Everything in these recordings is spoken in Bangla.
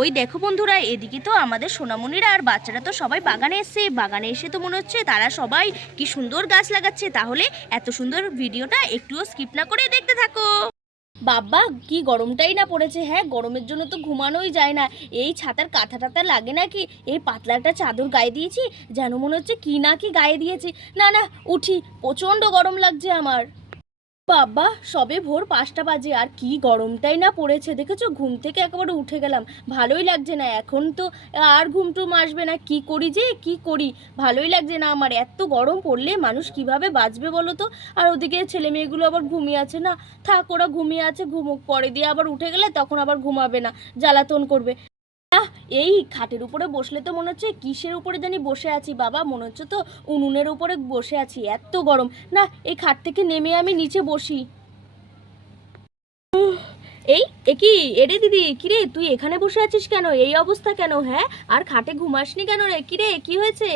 ওই দেখো বন্ধুরা, এদিকে তো আমাদের সোনামণিরা আর বাচ্চারা তো সবাই বাগানে এসছে। বাগানে এসে তো মনে হচ্ছে তারা সবাই কি সুন্দর গাছ লাগাচ্ছে। তাহলে এত সুন্দর ভিডিওটা একটুও স্কিপ না করে দেখতে থাকো। বাবা, কি গরমটাই না পড়েছে। হ্যাঁ গরমের জন্য তো ঘুমানোই যায় না। এই ছাতার কাঁথা টাথা লাগে নাকি? এই পাতলা একটা চাদর গায়ে দিয়েছি, যেন মনে হচ্ছে কি না কি গায়ে দিয়েছি। না না, উঠি, প্রচণ্ড গরম লাগছে আমার। বাবা, সবে ভোর পাঁচটা বাজে, আর কি গরমটাই না পড়েছে। দেখেছ? ঘুম থেকে একেবারে উঠে গেলাম। ভালোই লাগছে না। এখন তো আর ঘুম টুম আসবে না। কি করি যে, কি করি? ভালোই লাগছে না আমার। এত গরম পড়লে মানুষ কীভাবে বাঁচবে বলো তো? আর ওদিকে ছেলে মেয়েগুলো আবার ঘুমিয়ে আছে না? থাক, ওরা ঘুমিয়ে আছে, ঘুমুক। পরে দিয়ে আবার উঠে গেলে তখন আবার ঘুমাবে না। জ্বালাতন করবে। এই খাটের উপরে বসলে তো মনে হচ্ছে কিসের উপরে জানি বসে আছি বাবা, মনে হচ্ছে তো উনুনের উপরে বসে আছি, এত গরম। না, এই খাট থেকে নেমে আমি নিচে বসি। এই, এ কি? এরে দিদি কিরে তুই এখানে বসে আছিস কেন? এই অবস্থা কেন হ্যাঁ? আর খাটে ঘুমাসনি কেন রে? কিরে কি হয়েছে?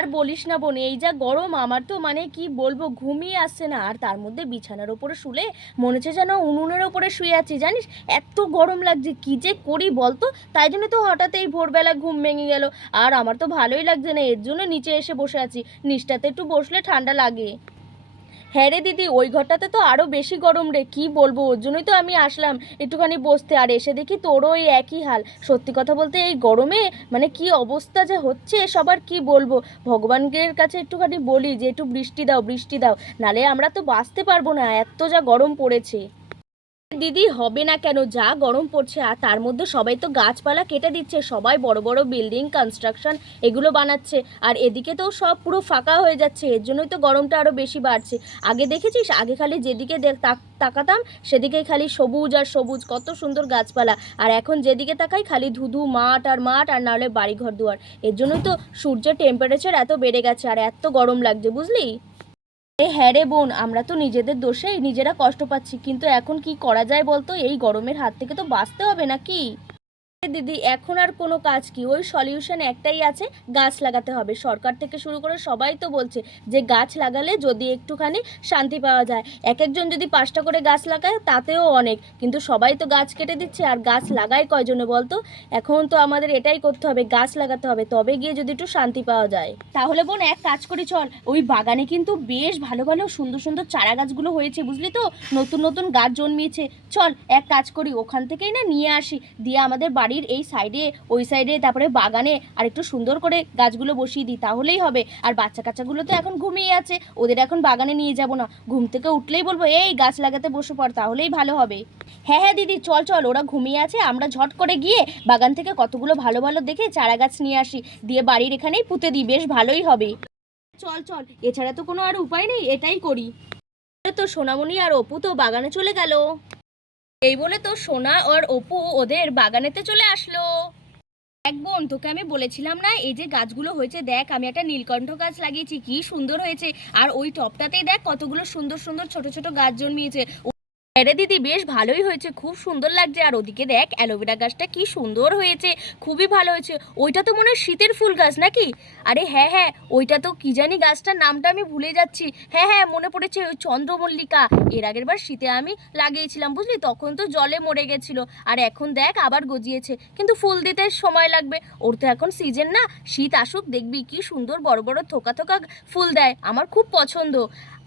আর বলিস না বোন, এই যা গরম, আমার তো মানে কি বলব, ঘুমিয়ে আসছে না। আর তার মধ্যে বিছানার ওপরে শুলে মনে হচ্ছে যেন উনুনের ওপরে শুয়ে আছি, জানিস? এত গরম লাগছে, কি যে করি বলতো? তাই জন্য তো হঠাৎ এই ভোরবেলা ঘুম ভেঙে গেল। আর আমার তো ভালোই লাগছে না, এর জন্য নিচে এসে বসে আছি। নিচটাতে একটু বসলে ঠান্ডা লাগে। হ্যাঁ রে দিদি, ওই ঘরটাতে তো আরও বেশি গরম রে, কি বলব? ওর জন্যই তো আমি আসলাম, একটুখানি বসতে। আর এসে দেখি তোরও ওই একই হাল। সত্যি কথা বলতে এই গরমে মানে কি অবস্থা যে হচ্ছে সবার কি বলব? ভগবানের কাছে একটুখানি বলি যে, একটু বৃষ্টি দাও বৃষ্টি দাও। নালে আমরা তো বাঁচতে পারব না, এত যা গরম পড়েছে। দিদি, হবে না কেন? যা গরম পড়ছে আর তার মধ্যে সবাই তো গাছপালা কেটে দিচ্ছে, সবাই বড় বড় বিল্ডিং কনস্ট্রাকশন এগুলো বানাচ্ছে আর এদিকে তো সব পুরো ফাঁকা হয়ে যাচ্ছে, এর জন্যই তো গরমটা আরও বেশি বাড়ছে। আগে দেখেছিস? আগে খালি যেদিকে তাকাতাম সেদিকে খালি সবুজ আর সবুজ, কত সুন্দর গাছপালা। আর এখন যেদিকে তাকাই খালি ধুধু, মাঠ আর মাঠ আর নাহলে বাড়িঘর দুয়ার। এর জন্যই তো সূর্যের টেম্পারেচার এত বেড়ে গেছে আর এত গরম লাগছে, বুঝলি? এ হ্যাঁ রে বোন, আমরা তো নিজেদের দোষেই, নিজেরা কষ্ট পাচ্ছি, কিন্তু এখন কি করা যায় বলতো? এই গরমের হাত থেকে তো বাঁচতে হবে নাকি? দিদি, এখন আর কোনো কাজ কি? ওই সলিউশন একটাই আছে, গাছ লাগাতে হবে। সরকার থেকে শুরু করে সবাই তো বলছে যে, গাছ লাগালে যদি একটুখানি শান্তি পাওয়া যায়। এক একজন যদি পাঁচটা করে গাছ লাগায়, তাতেও অনেক। কিন্তু সবাই তো গাছ কেটে দিচ্ছে, আর গাছ লাগায় কয়জনে বলতো? এখন তো আমাদের এটাই করতে হবে, গাছ লাগাতে হবে, তবে গিয়ে যদি একটু শান্তি পাওয়া যায়। তাহলে বোন, এক কাজ করি, চল। ওই বাগানে কিন্তু বেশ ভালো ভালো, সুন্দর সুন্দর চারা গাছগুলো হয়েছে, বুঝলি তো? নতুন নতুন গাছ জন্মিয়েছে। চল, এক কাজ করি, ওখান থেকেই না নিয়ে আসি। দিয়ে আমাদের বাড়ির এই সাইডে ওই সাইডে তারপরে বাগানে আর একটু সুন্দর করে গাছগুলো বসিয়ে দিই, তাহলেই হবে। আর বাচ্চা কাচ্চাগুলো তো এখন ঘুমিয়ে আছে, ওদের এখন বাগানে নিয়ে যাব না। ঘুম থেকে উঠলেই বলব, এই গাছ লাগাতে বসে পড়, তাহলেই ভালো হবে। হ্যাঁ হ্যাঁ দিদি, চল চল, ওরা ঘুমিয়ে আছে, আমরা ঝট করে গিয়ে বাগান থেকে কতগুলো ভালো ভালো দেখে চারা গাছ নিয়ে আসি। দিয়ে বাড়ির এখানেই পুঁতে দিই, বেশ ভালোই হবে। চল চল, এছাড়া তো কোনো আর উপায় নেই, এটাই করি। তো সোনামণি আর অপু তো বাগানে চলে গেল। এই বলে তো সোনা আর অপু ওদের বাগানেতে চলে আসলো। এক বোন, তোকে আমি বলেছিলাম না, এই যে গাছগুলো হয়েছে, দেখ, আমি একটা নীলকণ্ঠ গাছ লাগিয়েছি, কি সুন্দর হয়েছে। আর ওই টপটাতেই দেখ কতগুলো সুন্দর সুন্দর ছোট ছোট গাছ জন্মিয়েছে। আরে দিদি, বেশ ভালোই হয়েছে। খুব সুন্দর লাগছে। আর ওদিকে দেখ, অ্যালোভেরা গাছটা কি সুন্দর হয়েছে। খুবই ভালো হয়েছে। ওইটা তো মনে হয় শীতের ফুল গাছ নাকি? আরে হ্যাঁ হ্যাঁ ওইটা তো কি জানি গাছটার নামটা আমি ভুলে যাচ্ছি। হ্যাঁ হ্যাঁ মনে পড়েছে ওই চন্দ্রমল্লিকা। এর আগের বার শীতে আমি লাগিয়েছিলাম, বুঝলি? তখন তো জলে মরে গেছিল। আর এখন দেখ, আবার গজিয়েছে। কিন্তু ফুল দিতে সময় লাগবে। ওর তো এখন সিজন না। শীত আসুক, দেখবি কি সুন্দর বড় বড় থোকা থোকা ফুল দেয়। আমার খুব পছন্দ।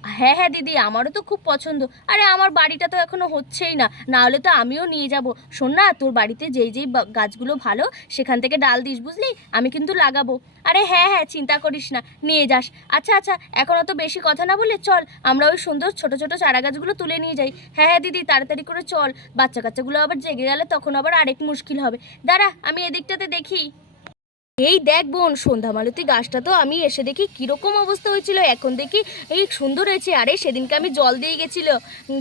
হ্যাঁ হ্যাঁ দিদি, আমারও তো খুব পছন্দ। আরে, আমার বাড়িটা তো এখনও হচ্ছেই না। না হলে তো আমিও নিয়ে যাব। শোন না, তোর বাড়িতে যেই যেই গাছগুলো ভালো, সেখান থেকে ডাল দিস, বুঝলি? আমি কিন্তু লাগাবো। আরে হ্যাঁ হ্যাঁ চিন্তা করিস না, নিয়ে যাস। আচ্ছা আচ্ছা এখন অত বেশি কথা না বলে চল, আমরা ওই সুন্দর ছোট ছোট চারা গাছগুলো তুলে নিয়ে যাই। হ্যাঁ হ্যাঁ দিদি, তাড়াতাড়ি করে চল। বাচ্চা কাচ্চাগুলো আবার জেগে গেলে তখন আবার আরেক মুশকিল হবে। দাঁড়া, আমি এদিকটাতে দেখি। এই দেখ বোন সন্ধ্যা মালতী গাছটা তো আমি এসে দেখি কীরকম অবস্থা হয়েছিল। এখন দেখি এই সুন্দর হয়েছে। আরে, সেদিনকে আমি জল দিয়ে গেছিল,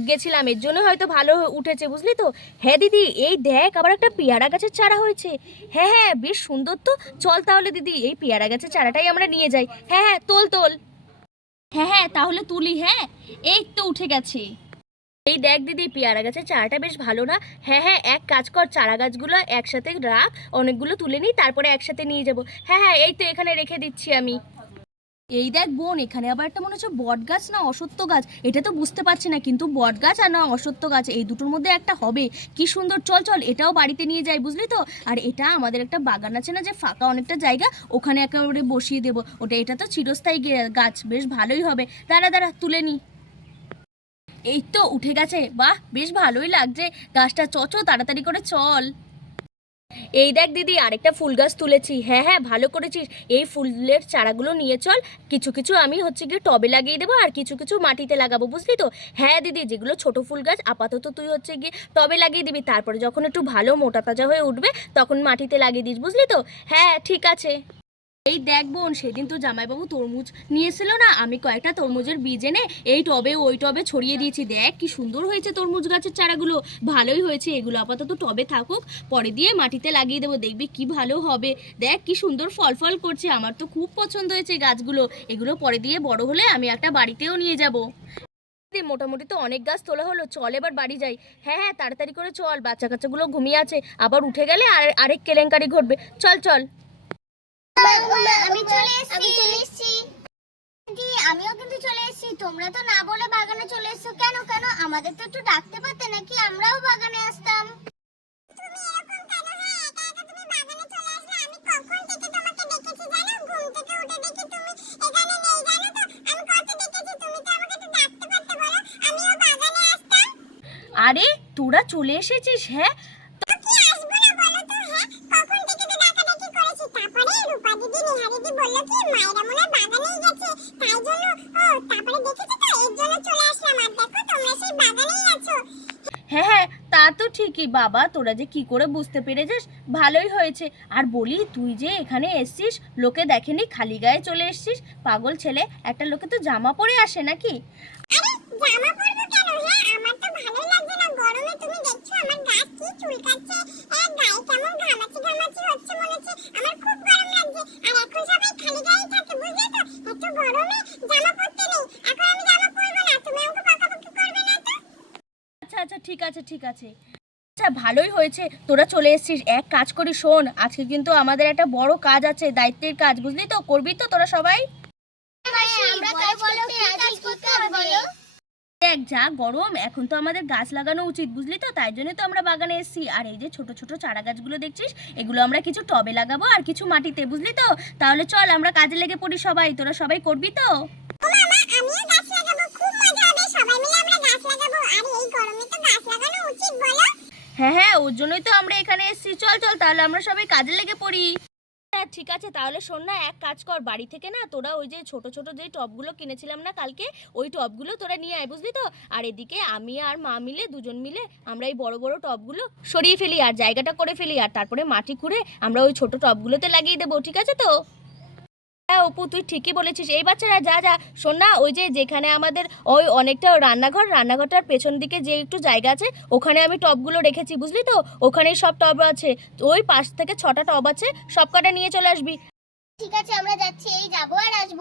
গেছিলাম। এর জন্য হয়তো ভালো উঠেছে, বুঝলি তো? হ্যাঁ দিদি, এই দেখ আবার একটা পেয়ারা গাছের চারা হয়েছে। হ্যাঁ হ্যাঁ বেশ সুন্দর তো। চল তাহলে দিদি, এই পেয়ারা গাছের চারাটাই আমরা নিয়ে যাই। হ্যাঁ হ্যাঁ তোল তোল। হ্যাঁ হ্যাঁ তাহলে তুলি হ্যাঁ? এই তো উঠে গেছে। এই দেখ দিদি, পেয়ারা গাছের চারাটা বেশ ভালো না? হ্যাঁ হ্যাঁ এক কাজ কর, চারা গাছগুলো একসাথে রাখ, অনেকগুলো তুলে নিই, তারপরে একসাথে নিয়ে যাব। হ্যাঁ হ্যাঁ এই তো এখানে রেখে দিচ্ছি আমি। এই দেখ বোন, এখানে আবার একটা মনে হচ্ছে বট গাছ না অসত্য গাছ? এটা তো বুঝতে পারছি না, কিন্তু বট গাছ আর না অসত্য গাছ, এই দুটোর মধ্যে একটা হবে। কি সুন্দর, চল চল, এটাও বাড়িতে নিয়ে যাই, বুঝলি তো? আর এটা আমাদের একটা বাগান আছে না, যে ফাঁকা অনেকটা জায়গা, ওখানে একেবারে বসিয়ে দেবো। ওটা, এটা তো চিরস্থায়ী গাছ, বেশ ভালোই হবে। দাঁড়া দাঁড়া, তুলে নি। এই তো উঠে গেছে। বাহ, বেশ ভালোই লাগছে। গাছটা চ চ, তাড়াতাড়ি করে চল। এই দেখ দিদি, আরেকটা ফুল গাছ তুলেছি। হ্যাঁ হ্যাঁ ভালো করেছিস। এই ফুলের চারাগুলো নিয়ে চল। কিছু কিছু আমি হচ্ছে গিয়ে টবে লাগিয়ে দেবো আর কিছু কিছু মাটিতে লাগাবো, বুঝলি তো? হ্যাঁ দিদি, যেগুলো ছোট ফুল গাছ, আপাতত তুই হচ্ছে গিয়ে টবে লাগিয়ে দিবি। তারপরে যখন একটু ভালো মোটা তাজা হয়ে উঠবে, তখন মাটিতে লাগিয়ে দিস, বুঝলি তো? হ্যাঁ ঠিক আছে। এই দেখ বোন, সেদিন তো জামাইবাবু তরমুজ নিয়েছিল না, আমি কয়েকটা তরমুজের বীজ এনে এই টবে, ওই টবে ছড়িয়ে দিয়েছি। দেখ কি সুন্দর হয়েছে তরমুজ গাছের চারাগুলো। ভালোই হয়েছে, এগুলো আপাতত টবে থাকুক, পরে দিয়ে মাটিতে লাগিয়ে দেবো, দেখবি কি ভালো হবে। দেখ কি সুন্দর ফল ফল করছে, আমার তো খুব পছন্দ হয়েছে গাছগুলো। এগুলো পরে দিয়ে বড় হলে আমি একটা বাড়িতেও নিয়ে যাব। মোটামুটি তো অনেক গাছ তোলা হলো, চল এবার বাড়ি যাই। হ্যাঁ হ্যাঁ তাড়াতাড়ি করে চল, বাচ্চা কাচ্চাগুলো ঘুমিয়ে আছে, আবার উঠে গেলে আর, আরেক কেলেঙ্কারি ঘটবে। চল চল। আমি চলে এসেছি। আমি চলে এসেছি। আমিও কিন্তু চলে এসেছি। তোমরা তো না বলে বাগানে চলে এসেছ। কেন কেন? আমাদের তো একটু ডাকতে পারতে নাকি? আমরাও বাগানে আসতাম। তুমি এরকম কেন হ্যাঁ একা বলল কি? মায়েরা মনে বাগানেই গেছে। তাই জন্য ও তারপরে দেখেছ তো? এর জন্য চলে আসলাম। আর দেখো তোমরা সেই বাগানেই আছো। হ্যাঁ হ্যাঁ তা তো ঠিকই বাবা। তোরা যে কি করে বুঝতে পেরেছিস? ভালোই হয়েছে। আর বলি তুই যে এখানে এসছিস লোকে দেখেনি খালি গায়ে চলে এসছিস। পাগল ছেলে একটা লোকে তো জামা পরে আসে নাকি? আরে জামা পরবো কেন? হ্যাঁ আমার তো ভালো লাগছে না গরমে তুমি দেখছ আমার গা কি চুলকাচ্ছে? এক গায়ে কেমন ঘামাচি ঘামাচি হচ্ছে মনে হচ্ছে। আমার খুব গরম লাগছে। আর এখন সবাই খালি গায়ে থাকে বুঝলে তো? এত গরমে জামা পরতে নেই। এখন আমি জামা পরবো না। তুমি আমাকে পাকাপাকি করবে না তো? আচ্ছা আচ্ছা ঠিক আছে ঠিক আছে। আচ্ছা ভালোই হয়েছে। তোরা চলে এসেছিস। এক কাজ করি শোন। আজকে কিন্তু আমাদের একটা বড় কাজ আছে দায়িত্বের কাজ বুঝলি তো? করবি তো তোরা সবাই? আমরা কাজ করতে হবে বলো? দেখ যা গরম এখন তো আমাদের গাছ লাগানো উচিত বুঝলি তো? তাই জন্য তো আমরা বাগানে এসেছি। আর এই যে ছোট ছোট চারা গাছগুলো দেখছিস এগুলো আমরা কিছু টবে লাগাবো আর কিছু মাটিতে বুঝলি তো? তাহলে চল আমরা কাজে লেগে পড়ি সবাই। তোরা সবাই করবি তো? হ্যাঁ হ্যাঁ ওর জন্যই তো আমরা এখানে এসেছি। চল চল তাহলে আমরা সবাই কাজে লেগে পড়ি। ঠিক আছে, তাহলে শোন না, এক কাজ কর, বাড়ি থেকে না তোরা ওই যে ছোট ছোট যে টপগুলো কিনেছিলাম না কালকে, ওই টপগুলো তোরা নিয়ে আয়, বুঝলি তো? আর এদিকে আমি আর মা মিলে, দুজন মিলে আমরা এই বড় বড় টপগুলো সরিয়ে ফেলি আর জায়গাটা করে ফেলি আর তারপরে মাটি খুঁড়ে আমরা ওই ছোট টপগুলোতে লাগিয়ে দেবো, ঠিক আছে তো? হ্যাঁ অপু, তুই ঠিকই বলেছিস। এই বাচ্চারা, যা যা। শোন না, ওই যে, যেখানে আমাদের ওই অনেকটা রান্নাঘর, রান্নাঘরটার পেছন দিকে যে একটু জায়গা আছে, ওখানে আমি টবগুলো রেখেছি, বুঝলি তো? ওখানে সব টব আছে। ওই পাশ থেকে ছটা টব আছে, সব কটা নিয়ে চলে আসবি। ঠিক আছে, আমরা যাচ্ছি, এই যাব আর আসব।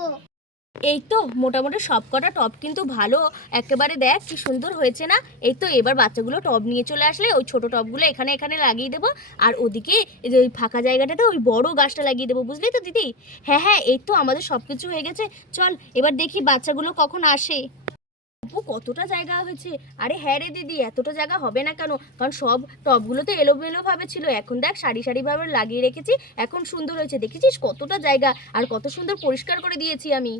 এই তো মোটামুটি সব কটা টব কিন্তু ভালো। একেবারে দেখ কি সুন্দর হয়েছে না? এই তো এবার বাচ্চাগুলো টব নিয়ে চলে আসলে ওই ছোট টবগুলো এখানে এখানে লাগিয়ে দেবো। আর ওদিকে ওই ফাঁকা জায়গাটাতে ওই বড় গাছটা লাগিয়ে দেবো, বুঝলি তো দিদি? হ্যাঁ হ্যাঁ এই তো আমাদের সব কিছু হয়ে গেছে। চল, এবার দেখি বাচ্চাগুলো কখন আসে। অপু, কতটা জায়গা হয়েছে? আরে হ্যাঁ রে দিদি, এতটা জায়গা হবে না কেন? কারণ সব টবগুলো তো এলোমেলো ভাবে ছিল। এখন দেখ সারি সারি ভাবে লাগিয়ে রেখেছি, এখন সুন্দর হয়েছে। দেখেছিস কতটা জায়গা? আর কত সুন্দর পরিষ্কার করে দিয়েছি আমি।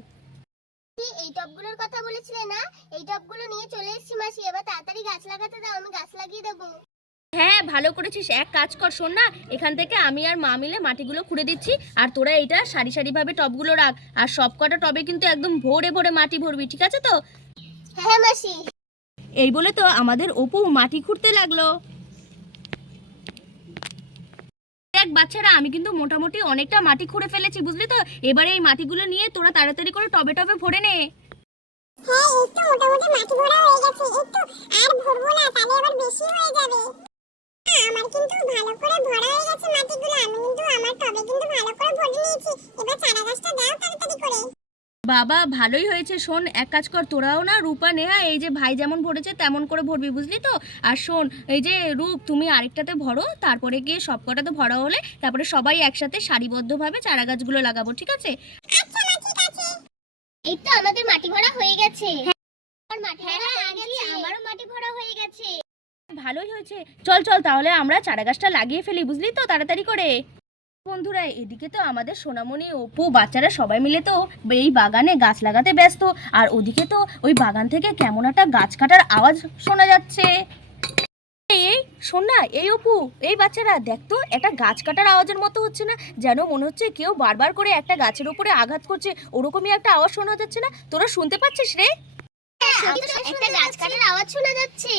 এই টবগুলোর কথা বলেছিলে না? এই টবগুলো নিয়ে চলে এসেছি মাসি এবার তাড়াতাড়ি গাছ লাগাতে দাও আমি গাছ লাগিয়ে দেবো। হ্যাঁ ভালো করেছিস। এক কাজ কর শোন না এখান থেকে আমি আর মা মিলে মাটিগুলো খুঁড়ে দিচ্ছি আর তোরা এইটা সারি সারিভাবে টবগুলো রাখ আর সব কটা টবে কিন্তু একদম ভরে ভরে মাটি ভরবি ঠিক আছে তো? হ্যাঁ মাসি। এই বলে তো আমাদের অপু মাটি খুঁড়তে লাগল। দেখ বাচ্চারা আমি কিন্তু মোটামুটি অনেকটা মাটি খুঁড়ে ফেলেছি বুঝলি তো? এবারে এই মাটিগুলো নিয়ে তোরা তাড়াতাড়ি করে টবে টবে ভরে নে। হ্যাঁ এই তো মোটামুটি মাটি ভরা হয়ে গেছে। একটু আর ভরবো না তাহলে আবার বেশি হয়ে যাবে। না, আমার কিন্তু ভালো করে ভরা হয়ে গেছে মাটিগুলো। আমি কিন্তু আমার টবে কিন্তু ভালো করে ভরে নিয়েছি। এবার চারা গাছটা দাও তাড়াতাড়ি করে। বাবা ভালোই হয়েছে শোন এক কাজ কর তোরাও না রূপা নেহা এই যে ভাই যেমন ভরেছে তেমন করে ভরবি বুঝলি তো? আর শোন এই যে রূপ তুমি আরেকটাতে ভরো তারপরে গিয়ে সব কটাতে ভরা হলে তারপরে সবাই একসাথে সারিবদ্ধভাবে চারা গাছগুলো লাগাবো ঠিক আছে? আচ্ছা ঠিক আছে। এই তো আমাদের মাটি ভরা হয়ে গেছে। আমার মাটি ভরা হয়ে গেছে। আমারও মাটি ভরা হয়ে গেছে। ভালোই হয়েছে। চল চল তাহলে আমরা চারা গাছটা লাগিয়ে ফেলি বুঝলি তো তাড়াতাড়ি করে? বন্ধুরা, এদিকে তো আমাদের সোনামণি, অপু, বাচ্চারা সবাই মিলে তো এই বাগানে গাছ লাগাতে ব্যস্ত। আর ওদিকে তো ওই বাগান থেকে কেমন একটা গাছ কাটার আওয়াজ শোনা যাচ্ছে। এই শোন না, এই অপু, এই বাচ্চারা, দেখ তো, একটা গাছ কাটার আওয়াজের মতো হচ্ছে না, যেন মনে হচ্ছে কেউ বারবার করে একটা গাছের উপরে আঘাত করছে, ওরকমই একটা আওয়াজ শোনা যাচ্ছে না। তোরা শুনতে পাচ্ছিস রে? একটা গাছ কাটার আওয়াজ শোনা যাচ্ছে।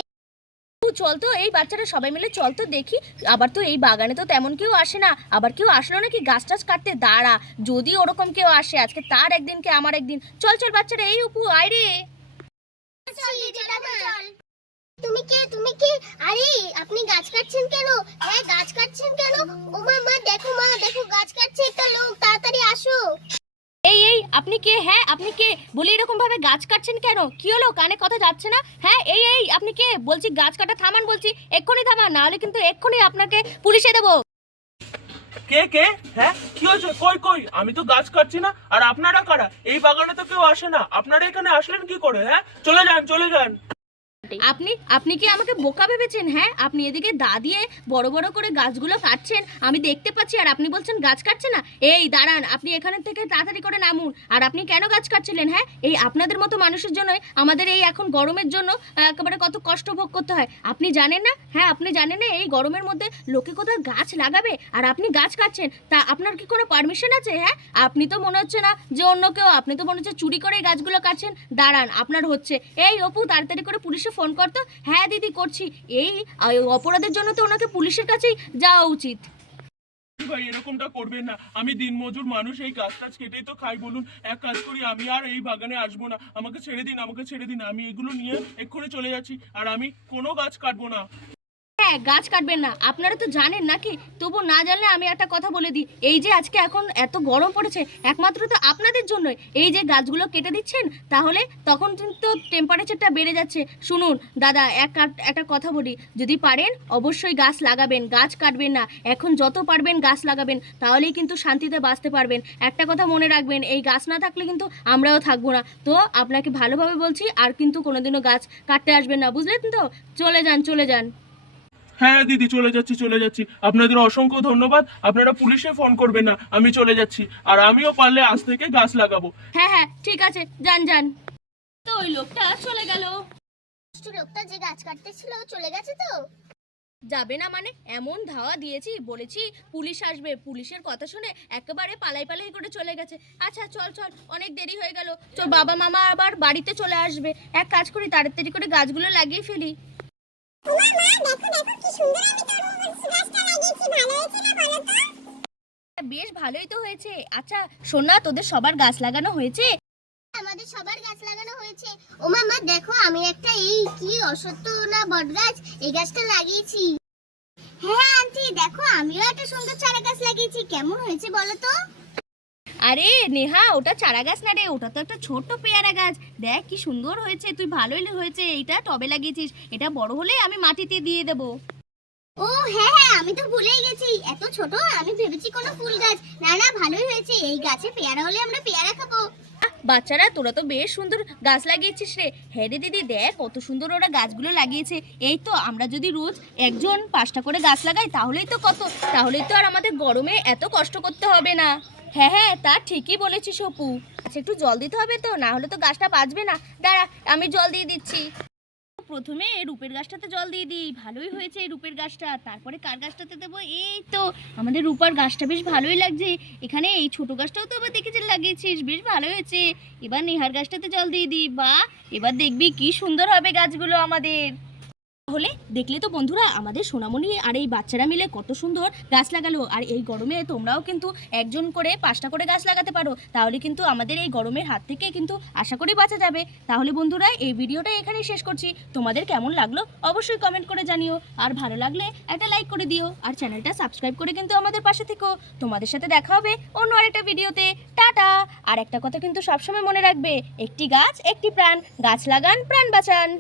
তু চল তো, এই বাচ্চারা সবাই মিলে চল তো দেখি। আবার তো এই বাগানে তো তেমন কেউ আসে না। আবার কেউ আসলো নাকি? গাছ টাছ কাটতে দাঁড়া। যদি ওরকম কেউ আসে, আজকে তার একদিন কে আমার একদিন। চল চল বাচ্চারা, এই উপু আয় রে। তুমি কে তুমি কে? আরে, আপনি গাছ কাটছেন কেন? হ্যাঁ গাছ কাটছেন কেন? ও মা, দেখো মা, দেখো, গাছ কাটছে একটা লোক। তাড়াতাড়ি আসো। এই, আপনি কে? হ্যাঁ আপনি কে? বলে এরকম ভাবে গাছ কাটছেন কেন? কি হলো? কানে কথা যাচ্ছে না? হ্যাঁ এই এই, আপনি কে? বলছি গাছ কাটা থামান বলছি। এক্ষুনি থামান, নাহলে কিন্তু এক্ষুনি আপনাকে পুলিশে দেবো। কে কে? হ্যাঁ কি হয়েছে? কই কই? আমি তো গাছ কাটছি না। আর আপনারা কারা? এই বাগানে তো কেউ আসে না। আপনারা এখানে আসলেন কি করে হ্যাঁ? চলে যান চলে যান। আপনি আপনি কি আমাকে বোকা ভেবেছেন হ্যাঁ? আপনি এদিকে দা দিয়ে বড় বড় করে গাছগুলো কাটছেন, আমি দেখতে পাচ্ছি আর আপনি বলছেন গাছ কাটছে না? এই দাঁড়ান, আপনি এখানে থেকে তাড়াতাড়ি করে নামুন। আর আপনি কেন গাছ কাটছিলেন হ্যাঁ? এই আপনাদের মতো মানুষের জন্যই আমাদের এই এখন গরমের জন্য একেবারে কত কষ্ট ভোগ করতে হয়। আপনি জানেন না? হ্যাঁ আপনি জানেন না এই গরমের মধ্যে লোকে কোথাও গাছ লাগাবে? আর আপনি গাছ কাটছেন, তা আপনার কি কোনো পারমিশন আছে হ্যাঁ? আপনি তো মনে হচ্ছে না যে অন্য কেউ, আপনি তো মনে হচ্ছে চুরি করে গাছগুলো কাটছেন। দাঁড়ান, আপনার হচ্ছে। এই অপু, তাড়াতাড়ি করে পুলিশে ফোন করতো হ্যাঁ দিদি, করছি। এই অপরাধের জন্য তো ওনাকে পুলিশের কাছেই যাওয়া উচিত। ভাই, এরকমটা করবেন না। আমি দিনমজুর মানুষ, এই গাছ টাছ কেটেই তো খাই, বলুন। এক কাজ করি, আমি আর এই বাগানে আসব না। আমাকে ছেড়ে দিন, আমাকে ছেড়ে দিন। আমি এগুলো নিয়ে এক্ষুনি চলে যাচ্ছি। আর আমি কোনো গাছ কাটবো না। হ্যাঁ গাছ কাটবেন না। আপনারা তো জানেন নাকি? তবু না জানলে আমি একটা কথা বলে দিই। এই যে আজকে এখন এত গরম পড়েছে, একমাত্র তো আপনাদের জন্যই। এই যে গাছগুলো কেটে দিচ্ছেন, তাহলে তখন কিন্তু টেম্পারেচারটা বেড়ে যাচ্ছে। শুনুন, দাদা, এক একটা কথা বলি। যদি পারেন, অবশ্যই গাছ লাগাবেন। গাছ কাটবেন না। এখন যত পারবেন গাছ লাগাবেন, তাহলেই কিন্তু শান্তিতে বাঁচতে পারবেন। একটা কথা মনে রাখবেন, এই গাছ না থাকলে কিন্তু আমরাও থাকব না। তো আপনাকে ভালোভাবে বলছি, আর কিন্তু কোনোদিনও গাছ কাটতে আসবেন না। বুঝলেন তো? চলে যান চলে যান। হ্যাঁ দিদি চলে যাচ্ছি চলে যাচ্ছি। আপনাদের অসংখ্য ধন্যবাদ। আপনারা পুলিশে ফোন করবেন না আমি চলে যাচ্ছি। আর আমিও পারলে আজ থেকে গাছ লাগাবো। হ্যাঁ হ্যাঁ ঠিক আছে যান যান। তো ওই লোকটা চলে গেল। লোকটা যে গাছ কাটতে ছিল চলে গেছে তো? যাবে না মানে এমন ধাওয়া দিয়েছি বলেছি পুলিশ আসবে। পুলিশের কথা শুনে একেবারে পালাই পালাই করে চলে গেছে। আচ্ছা চল চল অনেক দেরি হয়ে গেল। চল বাবা মামা আবার বাড়িতে চলে আসবে। এক কাজ করি তাড়াতাড়ি করে গাছগুলো লাগিয়ে ফেলি। বেশ ভালোই তো হয়েছে। আচ্ছা শোন না তোদের সবার গাছ লাগানো হয়েছে? আমাদের সবার গাছ লাগানো হয়েছে। ও মামা দেখো আমি একটা এই কি অসত্য না বট গাছ এই গাছটা লাগিয়েছি। হ্যাঁ আন্টি দেখো আমিও একটা সুন্দর চারা গাছ লাগিয়েছি। কেমন হয়েছে বলো তো? আরে নেহা ওটা চারা গাছ না রে? ওটা তো একটা ছোট্ট পেয়ারা গাছ। দেখ কি সুন্দর হয়েছে তুই ভালোই হয়েছে। এইটা টবে লাগিয়েছিস। এটা বড় হলে আমি মাটিতে দিয়ে দেবো। ও হ্যাঁ হ্যাঁ আমি তো ভুলেই গেছি। এত ছোট আমি ভেবেছি কোনো ফুল গাছ। না না ভালোই হয়েছে। এই গাছে পেয়ারা হলে আমরা পেয়ারা খাব। বাচ্চারা তোরা তো বেশ সুন্দর গাছ লাগিয়েছিস রে। হ্যাঁ রে দিদি দেখ কত সুন্দর ওরা গাছগুলো লাগিয়েছে। এই তো আমরা যদি রোজ একজন পাঁচটা করে গাছ লাগাই তাহলেই তো কত। তাহলেই তো আর আমাদের গরমে এত কষ্ট করতে হবে না। হ্যাঁ হ্যাঁ তা ঠিকই বলেছিস অপু। আচ্ছা একটু জল দিতে হবে তো, না হলে তো গাছটা বাঁচবে না। দাঁড়া, আমি জল দিয়ে দিচ্ছি। প্রথমে রূপের গাছটাতে জল দিয়ে দিই। ভালোই হয়েছে রূপের গাছটা। তারপরে কার গাছটাতে দেবো? এই তো, আমাদের রূপার গাছটা বেশ ভালোই লাগছে। এখানে এই ছোট গাছটাও তো আবার দেখেছি, লাগিয়েছিস, বেশ ভালো হয়েছে। এবার নেহার গাছটাতে জল দিয়ে দিই। বা, এবার দেখবি কি সুন্দর হবে গাছগুলো আমাদের। তাহলে দেখলে তো বন্ধুরা আমাদের সোনামণি আর এই বাচ্চারা মিলে কত সুন্দর গাছ লাগালো। আর এই গরমে তোমরাও কিন্তু একজন করে পাঁচটা করে গাছ লাগাতে পারো। তাহলে কিন্তু আমাদের এই গরমের হাত থেকে কিন্তু আশা করি বাঁচা যাবে। তাহলে বন্ধুরা এই ভিডিওটা এখানেই শেষ করছি। তোমাদের কেমন লাগল অবশ্যই কমেন্ট করে জানিও। আর ভালো লাগলে একটা লাইক করে দিও। আর চ্যানেলটা সাবস্ক্রাইব করে কিন্তু আমাদের পাশে থেকো। তোমাদের সাথে দেখা হবে অন্য আরেকটা ভিডিওতে। টাটা! আর একটা কথা কিন্তু সবসময় মনে রাখবে, একটি গাছ, একটি প্রাণ। গাছ লাগান, প্রাণ বাঁচান।